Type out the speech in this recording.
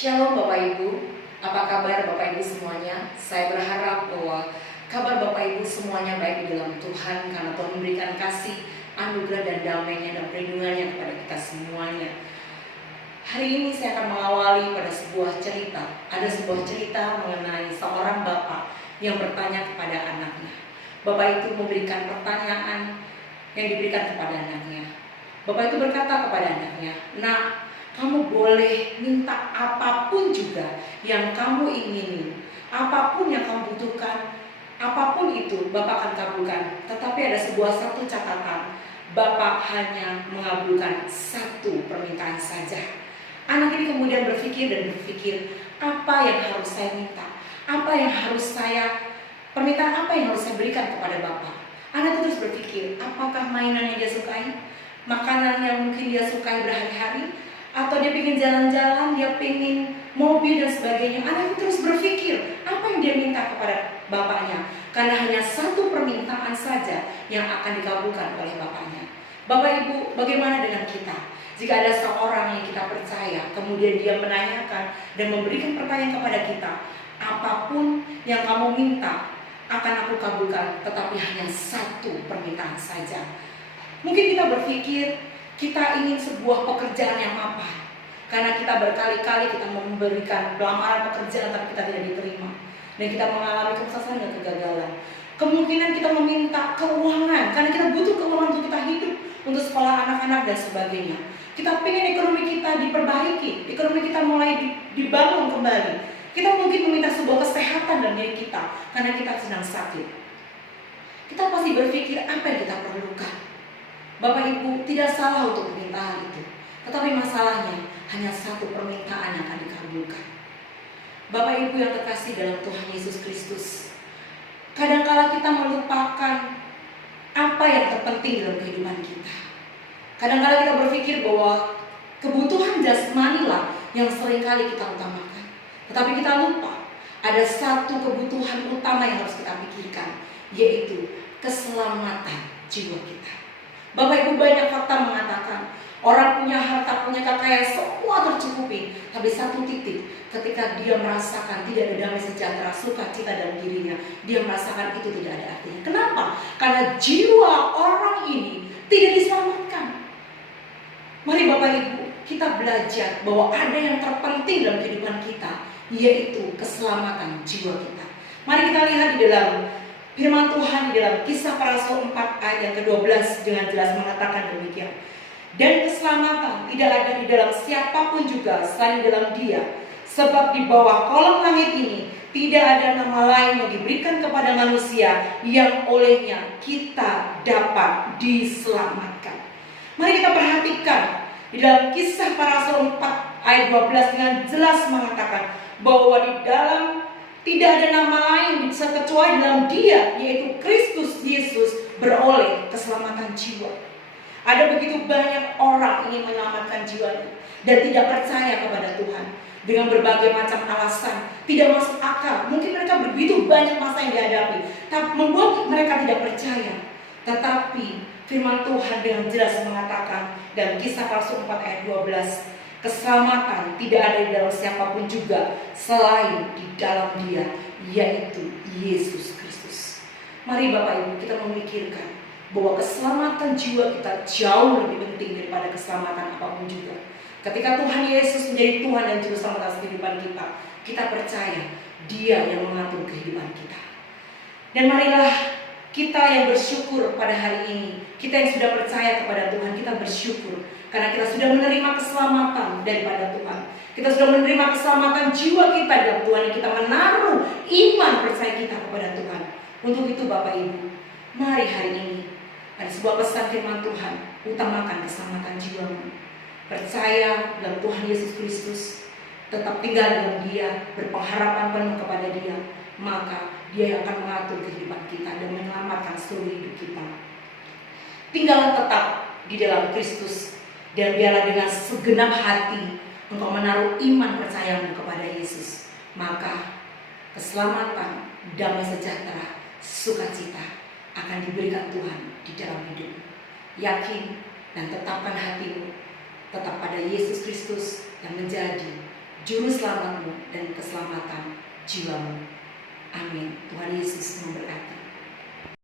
Shalom Bapak Ibu, apa kabar Bapak Ibu semuanya? Saya berharap bahwa kabar Bapak Ibu semuanya baik di dalam Tuhan, karena Tuhan memberikan kasih, anugerah dan damai-Nya dan perlindungan-Nya kepada kita semuanya. Hari ini saya akan mengawali pada sebuah cerita. Ada sebuah cerita mengenai seorang bapak yang bertanya kepada anaknya. Bapak itu memberikan pertanyaan yang diberikan kepada anaknya. Bapak itu berkata kepada anaknya, "Nak, kamu boleh minta apapun juga yang kamu ingini, apapun yang kamu butuhkan, apapun itu Bapak akan kabulkan. Tetapi ada satu catatan, Bapak hanya mengabulkan satu permintaan saja." Anak ini kemudian berpikir, apa yang harus saya minta? Apa yang harus saya, permintaan apa yang harus saya berikan kepada Bapak? Anak itu terus berpikir, apakah mainan yang dia sukai? Makanan yang mungkin dia sukai berhari-hari? Atau dia ingin jalan-jalan, dia ingin mobil dan sebagainya. Anak itu terus berpikir apa yang dia minta kepada bapaknya, karena hanya satu permintaan saja yang akan dikabulkan oleh bapaknya. Bapak Ibu, bagaimana dengan kita? Jika ada seorang yang kita percaya, kemudian dia menanyakan dan memberikan pertanyaan kepada kita, apapun yang kamu minta akan aku kabulkan, tetapi hanya satu permintaan saja. Mungkin kita berpikir kita ingin sebuah pekerjaan yang mapan, karena kita berkali-kali kita memberikan lamaran pekerjaan tapi kita tidak diterima, dan kita mengalami kesuksesan dan kegagalan. Kemungkinan kita meminta keuangan karena kita butuh keuangan untuk kita hidup, untuk sekolah anak-anak dan sebagainya. Kita ingin ekonomi kita diperbaiki, ekonomi kita mulai dibangun kembali. Kita mungkin meminta sebuah kesehatan dalam diri kita karena kita sedang sakit. Kita pasti berpikir apa yang kita perlukan. Bapak Ibu, tidak salah untuk meminta hal itu, tetapi masalahnya hanya satu permintaan yang akan dikabulkan. Bapak Ibu yang terkasih dalam Tuhan Yesus Kristus, kadangkala kita melupakan apa yang terpenting dalam kehidupan kita. Kadangkala kita berpikir bahwa kebutuhan jasmani lah yang seringkali kita utamakan, tetapi kita lupa ada satu kebutuhan utama yang harus kita pikirkan, yaitu keselamatan jiwa kita. Bapak Ibu, banyak fakta mengatakan orang punya harta, punya kekayaan, semua tercukupi, tapi satu titik ketika dia merasakan tidak ada damai sejahtera, sukacita dalam dirinya, dia merasakan itu tidak ada artinya. Kenapa? Karena jiwa orang ini tidak diselamatkan. Mari Bapak Ibu, kita belajar bahwa ada yang terpenting dalam kehidupan kita, yaitu keselamatan jiwa kita. Mari kita lihat di dalam firman Tuhan di dalam Kisah Para Rasul 4 ayat yang ke-12 dengan jelas mengatakan demikian. Dan keselamatan tidak ada di dalam siapapun juga selain dalam Dia, sebab di bawah kolong langit ini tidak ada nama lain yang diberikan kepada manusia yang olehnya kita dapat diselamatkan. Mari kita perhatikan di dalam Kisah Para Rasul 4 ayat 12 dengan jelas mengatakan bahwa di dalam tidak ada nama lain kecuali dalam Dia, yaitu Kristus Yesus, beroleh keselamatan jiwa. Ada begitu banyak orang ingin menyelamatkan jiwanya dan tidak percaya kepada Tuhan dengan berbagai macam alasan, tidak masuk akal. Mungkin mereka begitu banyak masa yang dihadapi, tapi membuat mereka tidak percaya. Tetapi firman Tuhan dengan jelas mengatakan dalam Kisah Rasul 4 ayat 12, keselamatan tidak ada di dalam siapapun juga selain di dalam Dia, yaitu Yesus Kristus. Mari Bapak Ibu, kita memikirkan bahwa keselamatan jiwa kita jauh lebih penting daripada keselamatan apapun juga. Ketika Tuhan Yesus menjadi Tuhan dan Juru Selamat atas kehidupan kita, kita percaya Dia yang mengatur kehidupan kita. Dan marilah kita yang bersyukur pada hari ini, kita yang sudah percaya kepada Tuhan, kita bersyukur karena kita sudah menerima keselamatan daripada Tuhan. Kita sudah menerima keselamatan jiwa kita dalam Tuhan, yang kita menaruh iman percaya kita kepada Tuhan. Untuk itu Bapak Ibu, mari hari ini ada sebuah pesan firman Tuhan, utamakan keselamatan jiwamu. Percaya dalam Tuhan Yesus Kristus, tetap tinggal dalam Dia, berpengharapan penuh kepada Dia, maka Dia yang akan mengatur kehidupan kita dan menyelamatkan seluruh hidup kita. Tinggallah tetap di dalam Kristus, dan biarlah dengan segenap hati engkau menaruh iman percayamu kepada Yesus, maka keselamatan, damai sejahtera, sukacita akan diberikan Tuhan di dalam hidupmu. Yakin dan tetapkan hatimu tetap pada Yesus Kristus yang menjadi Juru selamatmu dan keselamatan jiwamu. Amin. Tuhan Yesus memberkati.